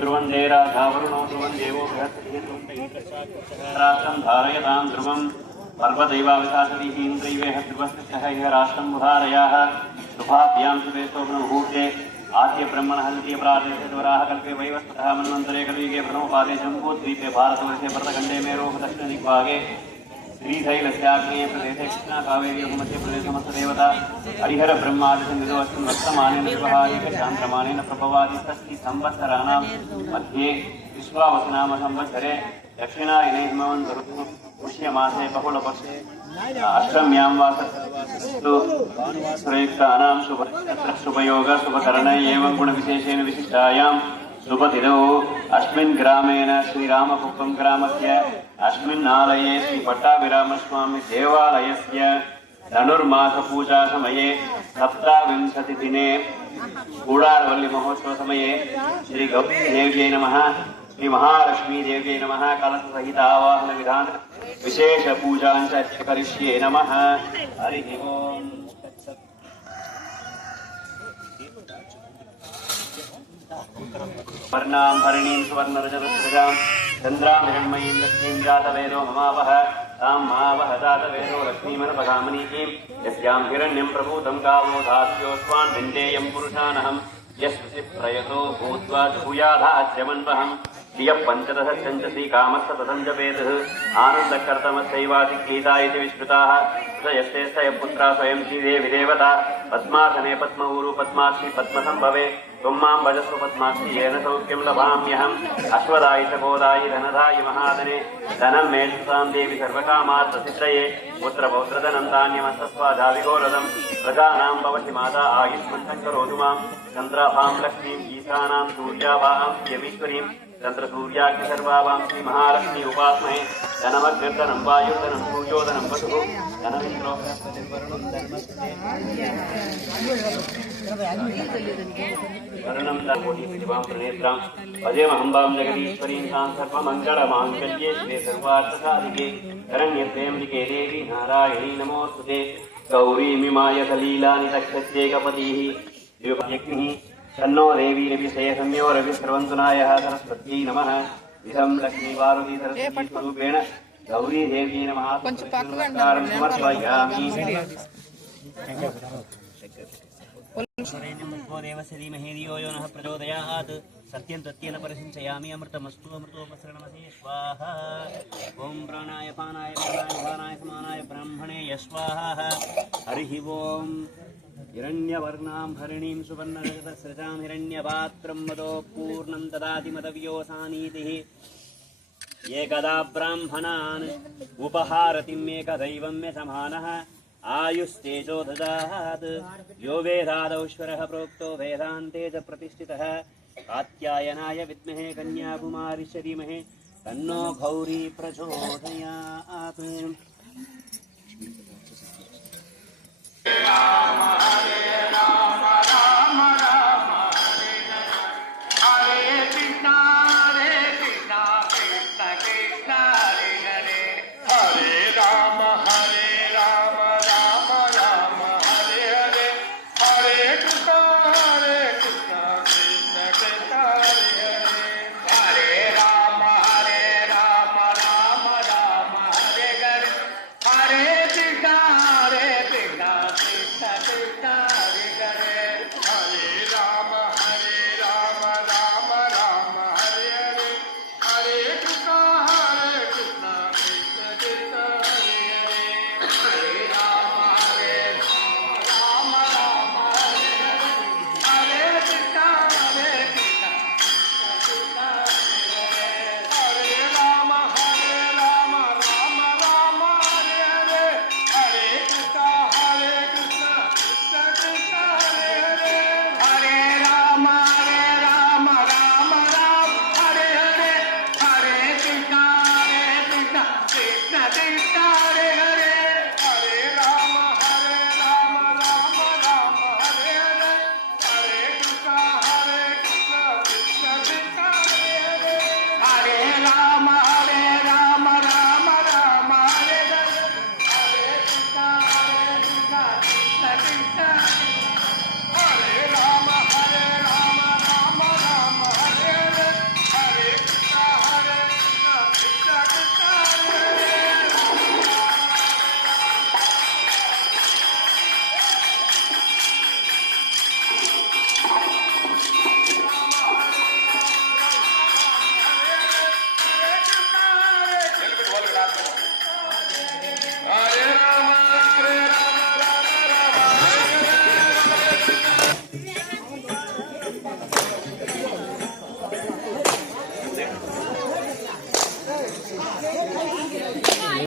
ध्रुवन्दे राधावरुणो ध्रुवं देवो बृहस्पतिराष्ट्रं धारयतां ध्रुवं पर्वदैवाविशासतिः इन्द्रैवेह ध्रुवस्तः इह राष्ट्रं मुधारयाः शुभाभ्यां शुभे शोभनमुहूर्ते आद्य ब्रह्मणः द्वितीय प्रादेशद्वराः कल्पे वैवस्वतः मन्वन्तरे कलियुगे प्रथमपादे जम्बूद्वीपे भारतवर्षे भरतखण्डे मेरोः दक्षिणदिग्भागे श्रीशैलस्याग्नेये प्रदेशे कृष्णा कावेरी मध्यप्रदेशमस्तदेवता हरिहर ब्रह्मादिसन्निधोऽस्मिन् वर्तमानेन व्यवहारिक चान्द्रमानेन प्रभवादिष्टि संवत्सराणां मध्ये विश्वावसुनाम संवत्सरे दक्षिणायने हिमवन्तऋतु पुष्यमासे बहुलपक्षे अष्टम्यां वासस्तु प्रयुक्तानां शुभयोग शुभकरण एवं गुणविशेषेण विशिष्टायां शुभतिथौ अस्मिन् ग्रामेण श्रीरामकुप्पं ग्रामस्य अस्मिन् आलये श्री पट्टाभिरामस्वामी देवालयस्य धनुर्मासपूजा समये 27 दिने गूढारवल्ली महोत्सव समये श्री गौरीदेव्यै नमः श्री महालक्ष्मी देव्यै नमः कलश सहित आवाहन विधान विशेष पूजांच करिष्ये नमः। हरि ओम। वर्णां हरिणीं सुवर्णरजतस्रजां चन्द्रां हिरण्मयीं लक्ष्मीं जातवेदो ममावह तां मावह जातवेदो लक्ष्मीमनुपगामिनीं यस्यां हिरण्यं प्रभूतं गावो धास्योऽस्मान् भिण्डेयं पुरुषानहं यस्मिन् प्रयतो भूत्वा जुहुयाधाच्यमन्वहम् श्रियः पञ्चदशश्चञ्चसी कामस्य प्रथं जपेतः आनन्दकर्तमस्यैवाधिक्लीता इति विश्रुताः यस्ते पुत्रा स्वयं श्रीदेवी देवता पद्मासने पद्मऊरु पद्माक्षी पद्मसम्भवे त्वं मां भजस्व पद्माक्षी येन सौख्यं लभाम्यहम् अश्वदायितगोदायि धनदायि महाधने धनं मे सुतां देवी सर्वकामार्थसिद्धये पुत्रपौत्रधनं धान्यमस्तस्वाधाविगोरदं प्रजानां भवति माता आयुष्मन्तं करोतु मां चन्द्राभां लक्ष्मीं ईशानां सूर्याभां यमीश्वरीं चन्द्रसूर्याग्नि सर्वाभां श्री महालक्ष्मी उपास्महे धनमग्निर्धनं वायुर्धनं सूर्योधनं वसुः धनमिन्द्रो वरुणं धर्मोदिवां प्रणेत्रां अजयमहम्बां जगदीश्वरीं तां सर्वमङ्गलमाङ्गल्ये शिवे सर्वार्थसाधिके शरण्यत्र्यम्बिके देवी नारायणी नमोऽस्तुते गौरी मिमाय सलीलानि रक्षत्येकपतिः द्विपयज्ञिः तन्नो देवी रविशय संयो रवि सर्वन्तुनायः सरस्वती नमः इदं लक्ष्मी पार्वती सरस्वती स्वरूपेण गौरी देवी नमः समर्पयामि। देवस्य धीमहि धियो यो नः प्रचोदयात् सत्यं तत्येन परिसिञ्चयामि अमृतमस्तु अमृतोपसरणमसे स्वाहा। ॐ प्राणाय पानाय प्राणाय समानाय ब्राह्मणे यस्वाहा। हरिः ॐ। हिरण्यवर्णां हरिणीं सुवर्णरजतस्रजां हिरण्यपात्रं मदो पूर्णं ददाति मदव्योसानीतिः एकदा ब्राह्मणान् उपहारतिम् एकदैवं मे समानः आयुस्तेजो ददात् यो वेदादौश्वरः प्रोक्तो वेदान्ते च प्रतिष्ठितः कात्यायनाय विद्महे कन्याकुमारीश्च धीमहि तन्नो गौरी प्रचोदयात्। राम हरे